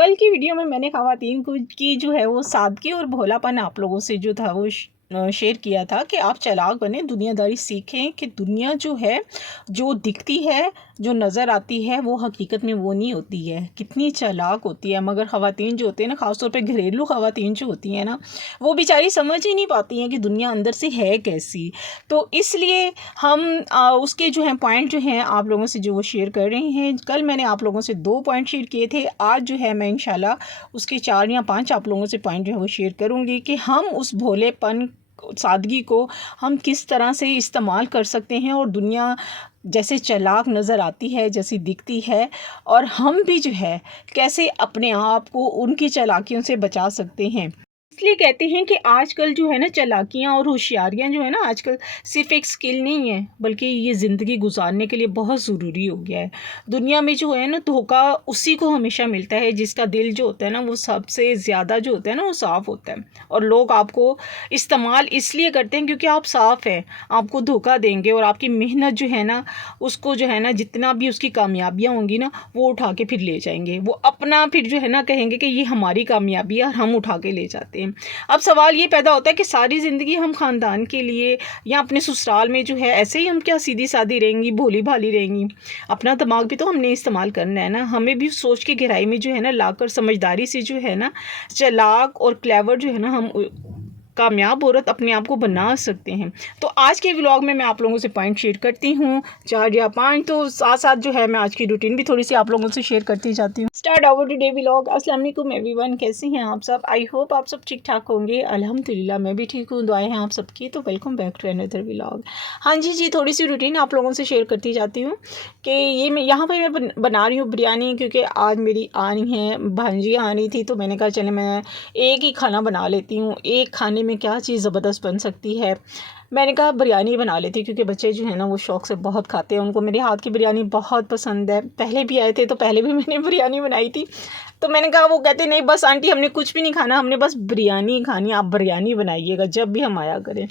कल की वीडियो में मैंने ख़वातीन को की जो है वो सादगी और भोलापन आप लोगों से जो था वो शेयर किया था कि आप चालाक बने, दुनियादारी सीखें कि दुनिया जो है, जो दिखती है, जो नज़र आती है, वो हकीकत में वो नहीं होती है। कितनी चालाक होती है, मगर ख़वातीन जो होती है ना, ख़ास तौर पे घरेलू ख़वातीन जो होती हैं ना, वो बेचारी समझ ही नहीं पाती हैं कि दुनिया अंदर से है कैसी। तो इसलिए हम उसके जो हैं पॉइंट जो हैं आप लोगों से जो वो शेयर कर रहे हैं। कल मैंने आप लोगों से 2 पॉइंट शेयर किए थे, आज जो है मैं इंशाल्लाह उसके 4 या 5 आप लोगों से पॉइंट जो है वो शेयर करूँगी कि हम उस भोलेपन, सादगी को हम किस तरह से इस्तेमाल कर सकते हैं और दुनिया जैसे चालाक नज़र आती है, जैसी दिखती है, और हम भी जो है कैसे अपने आप को उनकी चालाकियों से बचा सकते हैं। इसलिए कहते हैं कि आजकल जो है ना चालाकियाँ और होशियारियाँ जो है ना आजकल सिर्फ़ एक स्किल नहीं है, बल्कि ये ज़िंदगी गुजारने के लिए बहुत ज़रूरी हो गया है। दुनिया में जो है ना धोखा उसी को हमेशा मिलता है जिसका दिल जो होता है ना वो सबसे ज़्यादा जो होता है ना वो साफ़ होता है, और लोग आपको इस्तेमाल इसलिए करते हैं क्योंकि आप साफ़ हैं। आपको धोखा देंगे और आपकी मेहनत जो है ना उसको जो है ना जितना भी उसकी कामयाबियाँ होंगी ना वो उठा के फिर ले जाएंगे। वो अपना फिर जो है ना कहेंगे कि ये हमारी कामयाबी है और हम उठा के ले जाते हैं। अब सवाल ये पैदा होता है कि सारी ज़िंदगी हम ख़ानदान के लिए या अपने ससुराल में जो है ऐसे ही हम क्या सीधी सादी रहेंगी, भोली भाली रहेंगी? अपना दिमाग भी तो हमने इस्तेमाल करना है ना। हमें भी सोच की गहराई में जो है ना लाकर समझदारी से जो है ना चालाक और क्लेवर जो है ना हम कामयाब औरत अपने आप को बना सकते हैं। तो आज के व्लॉग में मैं आप लोगों से पॉइंट शेयर करती हूँ 4 या 5, तो साथ साथ जो है मैं आज की रूटीन भी थोड़ी सी आप लोगों से शेयर करती जाती हूँ। Start our today vlog. अस्सलाम वालेकुम एवरीवन, कैसे हैं आप सब? आई होप आप सब ठीक ठाक होंगे। अल्हम्दुलिल्लाह मैं भी ठीक हूँ, दुआएं हैं आप सबकी। तो welcome back to another vlog. हाँ जी, थोड़ी सी रूटीन आप लोगों से शेयर करती जाती हूँ कि ये मैं यहाँ पर मैं बना रही हूँ बिरयानी, क्योंकि आज मेरी आनी है भांजी आनी थी, तो मैंने कहा चले मैं एक ही खाना बना लेती हूँ। एक खाने में क्या चीज़ ज़बरदस्त बन सकती है, मैंने कहा बिरयानी बना लेती, क्योंकि बच्चे जो है ना वो शौक़ से बहुत खाते हैं, उनको मेरे हाथ की बिरयानी बहुत पसंद है। पहले भी आए थे तो पहले भी मैंने बिरयानी बनाई थी, तो मैंने कहा, वो कहते नहीं बस आंटी हमने कुछ भी नहीं खाना, हमने बस बिरयानी खानी, आप बिरयानी बनाइएगा जब भी हम आया करें।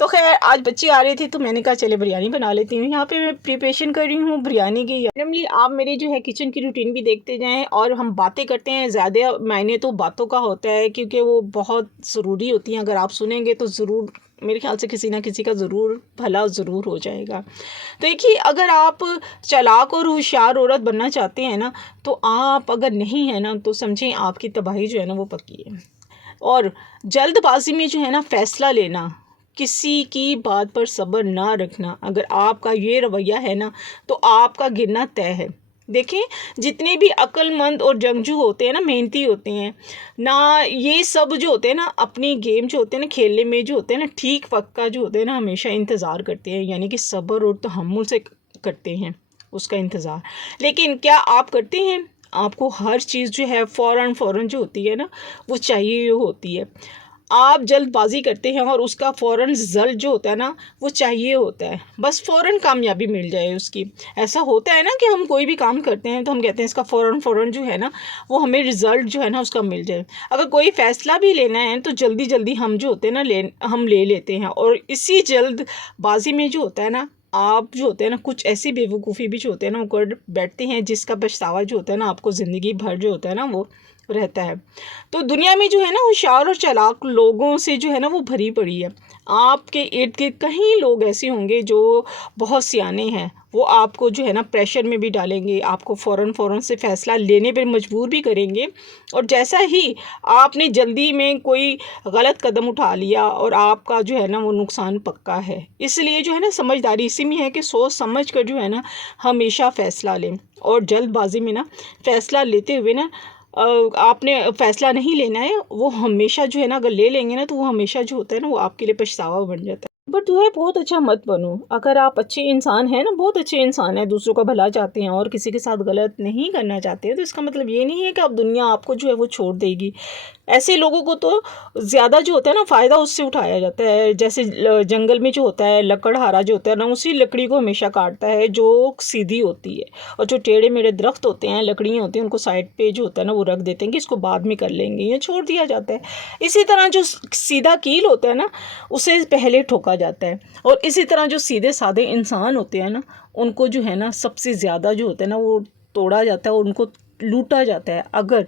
तो खैर आज बच्चे आ रहे थे तो मैंने कहा चले बिरयानी बना लेती हूँ। यहाँ पे मैं प्रिपरेशन कर रही हूँ बिरयानी की। रैंडमली आप मेरी जो है किचन की रूटीन भी देखते जाएं और हम बातें करते हैं। ज़्यादा मायने तो बातों का होता है, क्योंकि वो बहुत ज़रूरी होती हैं। अगर आप सुनेंगे तो ज़रूर मेरे ख्याल से किसी ना किसी का ज़रूर भला ज़रूर हो जाएगा। तो देखिए, अगर आप चालाक और होशियार औरत बनना चाहते हैं ना, तो आप अगर नहीं है ना तो समझें आपकी तबाही जो है ना वो पक्की है। और जल्दबाजी में जो है ना फ़ैसला लेना, किसी की बात पर सब्र ना रखना, अगर आपका ये रवैया है ना तो आपका गिरना तय है। देखें, जितने भी अक्लमंद और जंगजू होते हैं ना, मेहनती होते हैं ना, ये सब जो होते हैं ना अपनी गेम जो होते हैं ना खेलने में जो होते हैं ना ठीक वक्त का जो होते हैं ना हमेशा इंतज़ार करते हैं, यानी कि सब्र और तहम्मुल से करते हैं उसका इंतज़ार। लेकिन क्या आप करते हैं? आपको हर चीज़ जो है फ़ौरन जो होती है ना वो चाहिए होती है। आप जल्दबाजी करते हैं और उसका फ़ौरन रिज़ल्ट जो होता है ना वो चाहिए होता है, बस फ़ौरन कामयाबी मिल जाए उसकी। ऐसा होता है ना कि हम कोई भी काम करते हैं तो हम कहते हैं इसका फ़ौरन जो है ना वो हमें रिज़ल्ट जो है ना उसका मिल जाए। अगर कोई फ़ैसला भी लेना है तो जल्दी हम जो होते हैं ना हम ले लेते हैं, और इसी जल्दबाजी में जो होता है ना आप जो होते हैं ना कुछ ऐसी बेवकूफ़ी भी जो होते हैं ना वो कर बैठते हैं, जिसका पछतावा जो होता है ना आपको ज़िंदगी भर जो होता है ना वो रहता है। तो दुनिया में जो है ना होशियार और चालाक लोगों से जो है ना वो भरी पड़ी है। आपके इर्द गिर्द कहीं लोग ऐसे होंगे जो बहुत सियाने हैं, वो आपको जो है ना प्रेशर में भी डालेंगे, आपको फ़ौरन से फ़ैसला लेने पर मजबूर भी करेंगे। और जैसा ही आपने जल्दी में कोई गलत कदम उठा लिया और आपका जो है ना वो नुकसान पक्का है। इसलिए जो है ना समझदारी इसी में है कि सोच समझ कर जो है ना हमेशा फ़ैसला लें, और जल्दबाजी में ना फ़ैसला लेते हुए ना आपने फ़ैसला नहीं लेना है। वो हमेशा जो है ना अगर ले लेंगे ना तो वो हमेशा जो होता है ना वो आपके लिए पछतावा बन जाता है। बट जो है बहुत अच्छा मत बनो। अगर आप अच्छे इंसान हैं ना, बहुत अच्छे इंसान हैं, दूसरों का भला चाहते हैं और किसी के साथ गलत नहीं करना चाहते हैं, तो इसका मतलब ये नहीं है कि अब दुनिया आपको जो है वो छोड़ देगी। ऐसे लोगों को तो ज़्यादा जो होता है ना फ़ायदा उससे उठाया जाता है। जैसे जंगल में जो होता है लकड़हारा जो होता है ना उसी लकड़ी को हमेशा काटता है जो सीधी होती है, और जो टेढ़े मेढ़े दरख्त होते हैं, लकड़ियाँ होती हैं, उनको साइड पे जो होता है ना वो रख देते हैं कि इसको बाद में कर लेंगे, या छोड़ दिया जाता है। इसी तरह जो सीधा कील होता है ना उसे पहले ठोका जाता है, और इसी तरह जो सीधे साधे इंसान होते हैं ना उनको जो है ना सबसे ज़्यादा जो होता है ना वो तोड़ा जाता है और उनको लूटा जाता है। अगर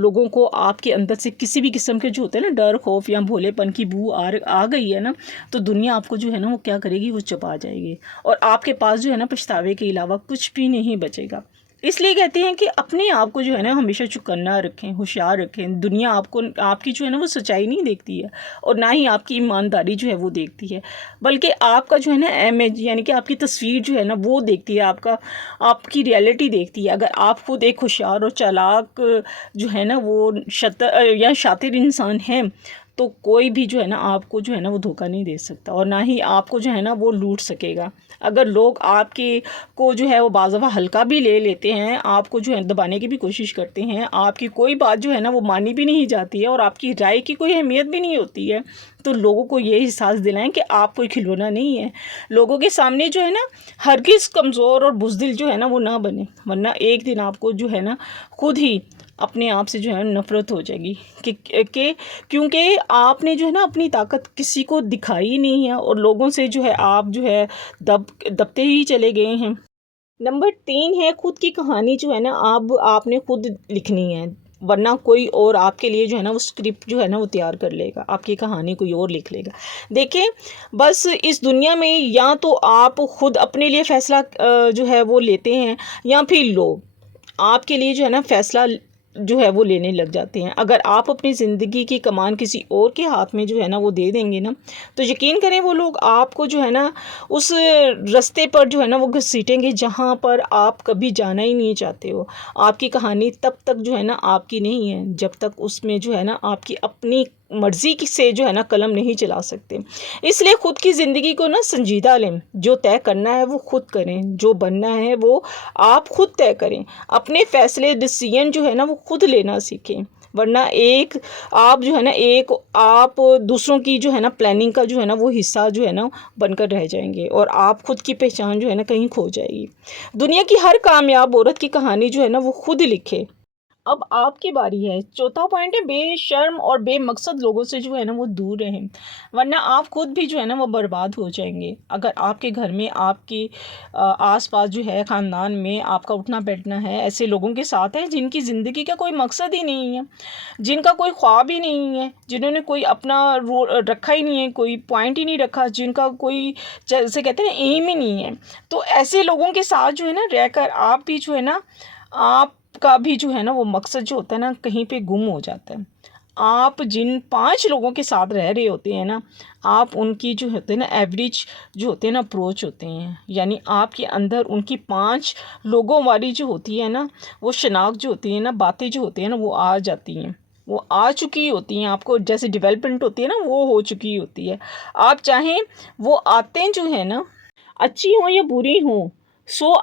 लोगों को आपके अंदर से किसी भी किस्म के जो होते हैं ना डर, खौफ या भोलेपन की बू आ गई है ना, तो दुनिया आपको जो है ना वो क्या करेगी, वो चबा जाएगी और आपके पास जो है ना पछतावे के अलावा कुछ भी नहीं बचेगा। इसलिए कहते हैं कि अपने आप को जो है ना हमेशा चौकन्ना रखें, होशियार रखें। दुनिया आपको आपकी जो है ना वो सच्चाई नहीं देखती है और ना ही आपकी ईमानदारी जो है वो देखती है, बल्कि आपका जो है ना इमेज यानी कि आपकी तस्वीर जो है ना वो देखती है, आपकी रियलिटी देखती है। अगर आप खुद एक होशियार और चालाक जो है ना वो शातिर इंसान हैं, तो कोई भी जो है ना आपको जो है ना वो धोखा नहीं दे सकता और ना ही आपको जो है ना वो लूट सकेगा। अगर लोग आपके को जो है वो बाज़ दफ़ा हल्का भी ले लेते हैं, आपको जो है दबाने की भी कोशिश करते हैं, आपकी कोई बात जो है ना वो मानी भी नहीं जाती है और आपकी राय की कोई अहमियत भी नहीं होती है, तो लोगों को ये एहसास दिलाएं कि आप कोई खिलौना नहीं है। लोगों के सामने जो है ना हरगिज़ कमज़ोर और बुज़दिल जो है ना वो ना बने, वरना एक दिन आपको जो है ना खुद ही अपने आप से जो है नफ़रत हो जाएगी कि क्योंकि आपने जो है ना अपनी ताकत किसी को दिखाई नहीं है और लोगों से जो है आप जो है दबते ही चले गए हैं। नंबर 3 है खुद की कहानी जो है ना अब आपने खुद लिखनी है, वरना कोई और आपके लिए जो है ना वो स्क्रिप्ट जो है ना वो तैयार कर लेगा, आपकी कहानी कोई और लिख लेगा। देखें, बस इस दुनिया में या तो आप खुद अपने लिए फ़ैसला जो है वो लेते हैं या फिर लोग आपके लिए जो है ना फ़ैसला जो है वो लेने लग जाते हैं। अगर आप अपनी ज़िंदगी की कमान किसी और के हाथ में जो है ना वो दे देंगे ना, तो यकीन करें वो लोग आपको जो है ना उस रास्ते पर जो है ना वो घसीटेंगे जहाँ पर आप कभी जाना ही नहीं चाहते हो। आपकी कहानी तब तक जो है ना आपकी नहीं है जब तक उसमें जो है ना आपकी अपनी मर्ज़ी से जो है ना कलम नहीं चला सकते। इसलिए ख़ुद की ज़िंदगी को ना संजीदा लें, जो तय करना है वो ख़ुद करें, जो बनना है वो आप ख़ुद तय करें। अपने फ़ैसले डिसीजन जो है ना वो ख़ुद लेना सीखें, वरना आप दूसरों की जो है ना प्लानिंग का जो है ना वो हिस्सा जो है ना बनकर रह जाएंगे और आप ख़ुद की पहचान जो है ना कहीं खो जाएगी। दुनिया की हर कामयाब औरत की कहानी जो है ना वो ख़ुद लिखे। अब आपकी बारी है। चौथा पॉइंट है बेशर्म और बेमकसद लोगों से जो है ना वो दूर रहें, वरना आप खुद भी जो है ना वो बर्बाद हो जाएंगे। अगर आपके घर में आपके आसपास जो है ख़ानदान में आपका उठना बैठना है ऐसे लोगों के साथ है जिनकी ज़िंदगी का कोई मकसद ही नहीं है, जिनका कोई ख्वाब ही नहीं है, जिन्होंने कोई अपना रखा ही नहीं है, कोई पॉइंट ही नहीं रखा, जिनका कोई जैसे कहते हैं ना एम ही नहीं है, तो ऐसे लोगों के साथ जो है ना रहकर आप भी जो है ना आपका भी जो है ना वो मकसद जो होता है ना कहीं पे गुम हो जाता है। आप जिन 5 लोगों के साथ रह रहे होते हैं ना, आप उनकी जो होते हैं ना एवरेज जो होते हैं ना अप्रोच होते हैं, यानी आपके अंदर उनकी 5 लोगों वाली जो होती है ना वो शनाख्त जो होती है ना, बातें जो होती हैं ना वो आ जाती हैं, वो आ चुकी होती हैं, आपको जैसे डेवलपमेंट होती है ना वो हो चुकी होती है। आप चाहें वो आते जो है ना अच्छी हों या बुरी हों,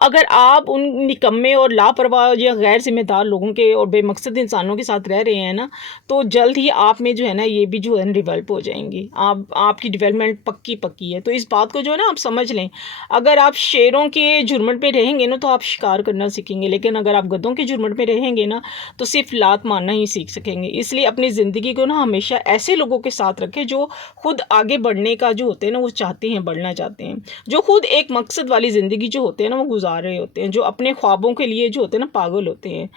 अगर आप उन निकम्मे और लापरवाह या गैर ज़िम्मेदार लोगों के और बेमकसद इंसानों के साथ रह रहे हैं ना, तो जल्द ही आप में जो है ना ये भी जो है ना डेवलप हो जाएंगी, आपकी डेवलपमेंट पक्की है। तो इस बात को जो है ना आप समझ लें। अगर आप शेरों के झुरमुट में रहेंगे ना तो आप शिकार करना सीखेंगे, लेकिन अगर आप गधों के झुरमुट में रहेंगे ना तो सिर्फ लात मारना ही सीख सकेंगे। इसलिए अपनी ज़िंदगी को ना हमेशा ऐसे लोगों के साथ रखें जो खुद आगे बढ़ने का जो होते हैं ना वो चाहते हैं, बढ़ना चाहते हैं, जो खुद एक मकसद वाली ज़िंदगी जो होते हैं ना वो गुजार रहे होते हैं, जो अपने ख्वाबों के लिए जो होते हैं ना पागल होते हैं।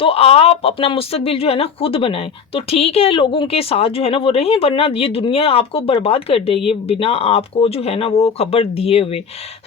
तो आप अपना मुस्तकबिल जो है ना खुद बनाएं। तो ठीक है लोगों के साथ जो है ना वो रहें, वरना ये दुनिया आपको बर्बाद कर देगी बिना आपको जो है ना वो खबर दिए हुए।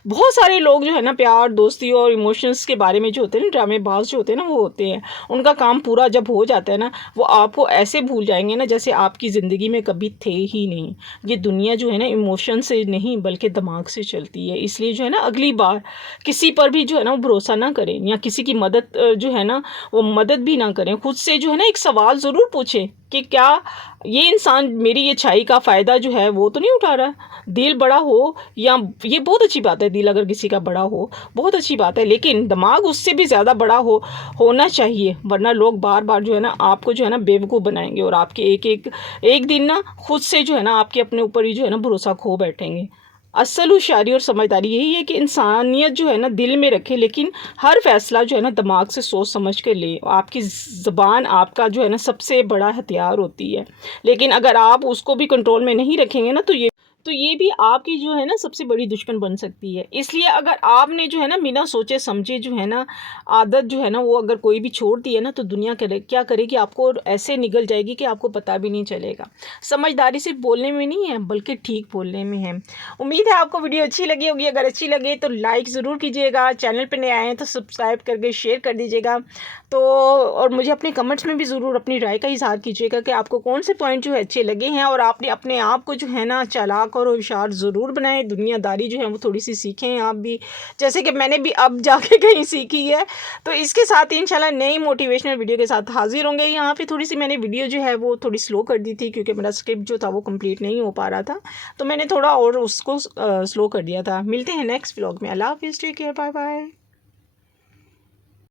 बहुत सारे लोग जो है ना प्यार, दोस्ती और इमोशंस के बारे में जो होते हैं ना ड्रामेबाज जो होते हैं ना वो होते हैं, उनका काम पूरा जब हो जाता है ना वो आपको ऐसे भूल जाएंगे ना जैसे आपकी ज़िंदगी में कभी थे ही नहीं। ये दुनिया जो है ना इमोशन से नहीं बल्कि दिमाग से चलती है। इसलिए जो है ना अगली बार किसी पर भी जो है ना वो भरोसा ना करें या किसी की मदद जो है ना वो मदद भी ना करें। खुद से जो है ना एक सवाल ज़रूर पूछें कि क्या ये इंसान मेरी ये अच्छाई का फ़ायदा जो है वो तो नहीं उठा रहा। दिल बड़ा हो या ये बहुत अच्छी बात है, दिल अगर किसी का बड़ा हो बहुत अच्छी बात है, लेकिन दिमाग उससे भी ज़्यादा बड़ा होना चाहिए, वरना लोग बार बार जो है ना आपको जो है ना बेवकूफ़ बनाएंगे और आपके एक दिन ना खुद से जो है ना आपके अपने ऊपर ही जो है ना भरोसा खो बैठेंगे। असल होशियारी और समझदारी यही है कि इंसानियत जो है ना दिल में रखे, लेकिन हर फैसला जो है ना दिमाग से सोच समझ कर ले। आपकी ज़बान आपका जो है ना सबसे बड़ा हथियार होती है, लेकिन अगर आप उसको भी कंट्रोल में नहीं रखेंगे ना तो ये भी आपकी जो है ना सबसे बड़ी दुश्मन बन सकती है। इसलिए अगर आपने जो है ना बिना सोचे समझे जो है ना आदत जो है ना वो अगर कोई भी छोड़ दी है ना, तो दुनिया क्या करेगी, आपको ऐसे निगल जाएगी कि आपको पता भी नहीं चलेगा। समझदारी सिर्फ बोलने में नहीं है बल्कि ठीक बोलने में है। उम्मीद है आपको वीडियो अच्छी लगी होगी। अगर अच्छी लगे तो लाइक ज़रूर कीजिएगा, चैनल पर नए आए हैं तो सब्सक्राइब करके शेयर कर दीजिएगा। तो और मुझे अपने कमेंट्स में भी ज़रूर अपनी राय का इज़हार कीजिएगा कि आपको कौन से पॉइंट जो है अच्छे लगे हैं, और आपने अपने आप को जो है ना चालाक और होशियार ज़रूर बनाएं। दुनियादारी जो है वो थोड़ी सी सीखें आप भी, जैसे कि मैंने भी अब जाके कहीं सीखी है। तो इसके साथ ही इंशाल्लाह नई मोटिवेशनल वीडियो के साथ हाजिर होंगे। यहाँ पे थोड़ी सी मैंने वीडियो जो है वो थोड़ी स्लो कर दी थी क्योंकि मेरा स्क्रिप्ट जो था वो कंप्लीट नहीं हो पा रहा था, तो मैंने थोड़ा और उसको स्लो कर दिया था। मिलते हैं नेक्स्ट व्लॉग में। अल्लाह हाफिज़, टेक केयर, बाय बाय।